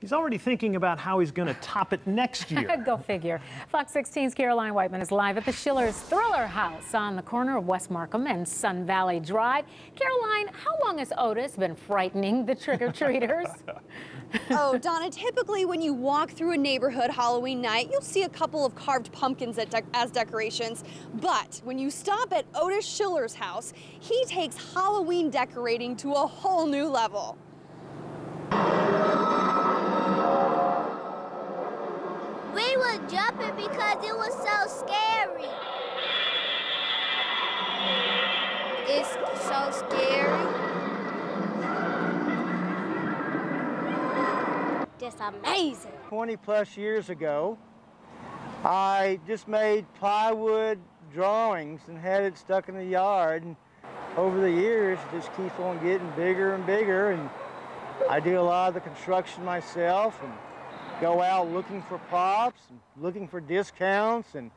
He's already thinking about how he's going to top it next year. Go figure. Fox 16's Caroline Whiteman is live at the Schiller's Thriller House on the corner of West Markham and Sun Valley Drive. Caroline, how long has Otis been frightening the trick-or-treaters? Oh, Donna, typically when you walk through a neighborhood Halloween night, you'll see a couple of carved pumpkins as decorations. But when you stop at Otis Schiller's house, he takes Halloween decorating to a whole new level. We were jumping because it was so scary. It's so scary. Just amazing. 20+ years ago, I just made plywood drawings and had it stuck in the yard. And over the years, it just keeps on getting bigger and bigger. And I do a lot of the construction myself and go out looking for props, and looking for discounts and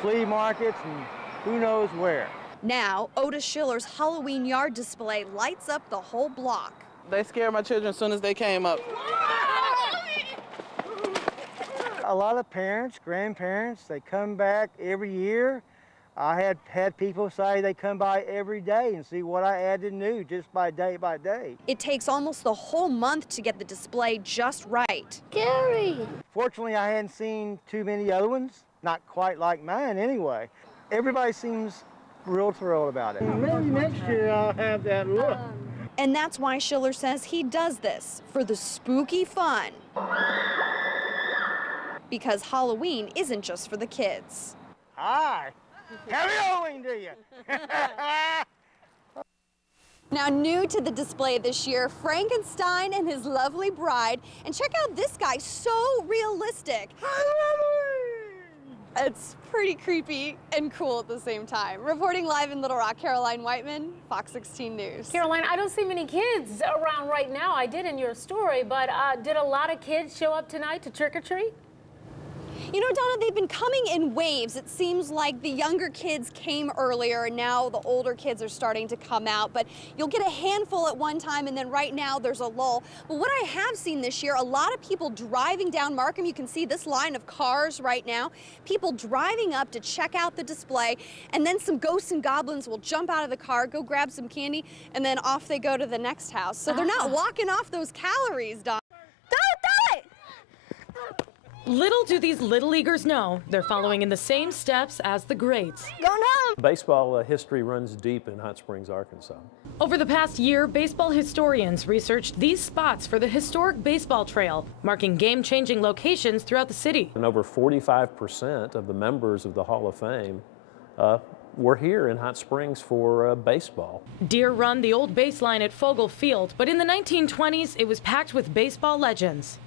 flea markets and who knows where. Now, Otis Schiller's Halloween yard display lights up the whole block. They scared my children as soon as they came up. A lot of parents, grandparents, they come back every year. I had people say they come by every day and see what I added new just by day. It takes almost the whole month to get the display just right. Scary. Fortunately, I hadn't seen too many other ones, not quite like mine anyway. Everybody seems real thrilled about it. Maybe next year I'll have that look. And that's why Schiller says he does this, for the spooky fun. Because Halloween isn't just for the kids. Hi. Happy Halloween to you. Now, new to the display this year, Frankenstein and his lovely bride. And check out this guy, so realistic. It's pretty creepy and cool at the same time. Reporting live in Little Rock, Caroline Whiteman, Fox 16 News. Caroline, I don't see many kids around right now. I did in your story, but did a lot of kids show up tonight to trick-or-treat? You know, Donna, they've been coming in waves. It seems like the younger kids came earlier and now the older kids are starting to come out. But you'll get a handful at one time and then right now there's a lull. But what I have seen this year, a lot of people driving down Markham. You can see this line of cars right now. People driving up to check out the display. And then some ghosts and goblins will jump out of the car, go grab some candy, and then off they go to the next house. So they're not walking off those calories, Donna. Little do these Little Leaguers know, they're following in the same steps as the greats. Going home! Baseball history runs deep in Hot Springs, Arkansas. Over the past year, baseball historians researched these spots for the historic baseball trail, marking game-changing locations throughout the city. And over 45% of the members of the Hall of Fame were here in Hot Springs for baseball. Deer run the old baseline at Fogle Field, but in the 1920s, it was packed with baseball legends.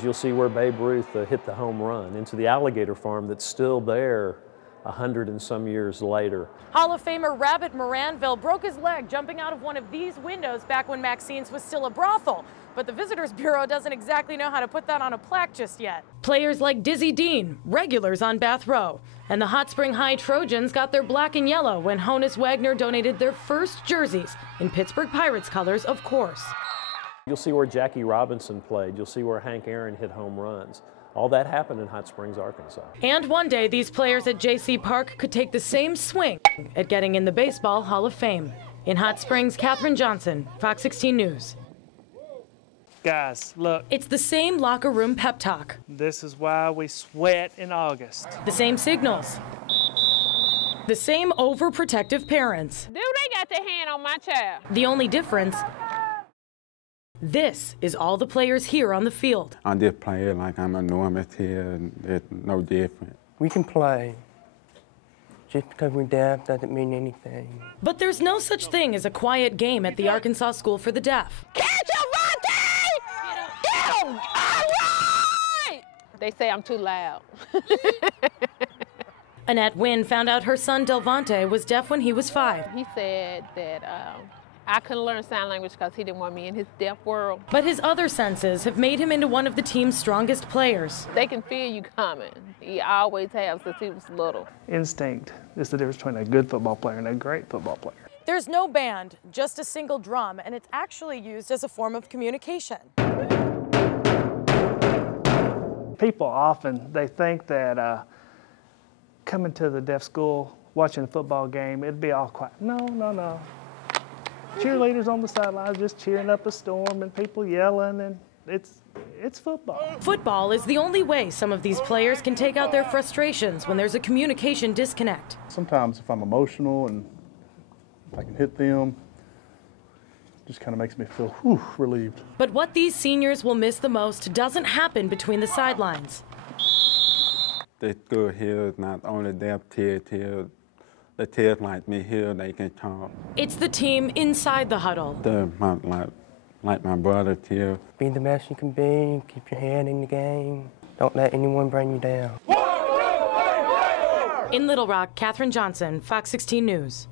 You'll see where Babe Ruth hit the home run into the alligator farm that's still there 100 and some years later. Hall of Famer Rabbit Moranville broke his leg jumping out of one of these windows back when Maxine's was still a brothel. But the Visitors Bureau doesn't exactly know how to put that on a plaque just yet. Players like Dizzy Dean, regulars on Bath Row. And the Hot Spring High Trojans got their black and yellow when Honus Wagner donated their first jerseys in Pittsburgh Pirates colors, of course. You'll see where Jackie Robinson played. You'll see where Hank Aaron hit home runs. All that happened in Hot Springs, Arkansas. And one day, these players at J.C. Park could take the same swing at getting in the Baseball Hall of Fame. In Hot Springs, Katherine Johnson, Fox 16 News. Guys, look. It's the same locker room pep talk. This is why we sweat in August. The same signals. The same overprotective parents. Dude, they got their hand on my child. The only difference, this is all the players here on the field. I just play like I'm enormous here, and it's no different. We can play. Just because we're deaf doesn't mean anything. But there's no such thing as a quiet game at the Arkansas School for the Deaf. Catch him, Monty! Get him! All right! They say I'm too loud. Annette Wynn found out her son Delvante was deaf when he was 5. He said that I couldn't learn sign language because he didn't want me in his deaf world. But his other senses have made him into one of the team's strongest players. They can feel you coming. He always has since he was little. Instinct is the difference between a good football player and a great football player. There's no band, just a single drum, and it's actually used as a form of communication. People often, they think that coming to the deaf school, watching a football game, it'd be all quiet. No, no, no. Cheerleaders on the sidelines just cheering up a storm and people yelling, and it's football. Football is the only way some of these players can take out their frustrations when there's a communication disconnect. Sometimes if I'm emotional and I can hit them, just kind of makes me feel relieved. But what these seniors will miss the most doesn't happen between the sidelines. They go here, not only deaf here, the tears like me here, they can talk. It's the team inside the huddle. They're like my brother here. Be the best you can be, keep your head in the game. Don't let anyone bring you down. In Little Rock, Katherine Johnson, Fox 16 News.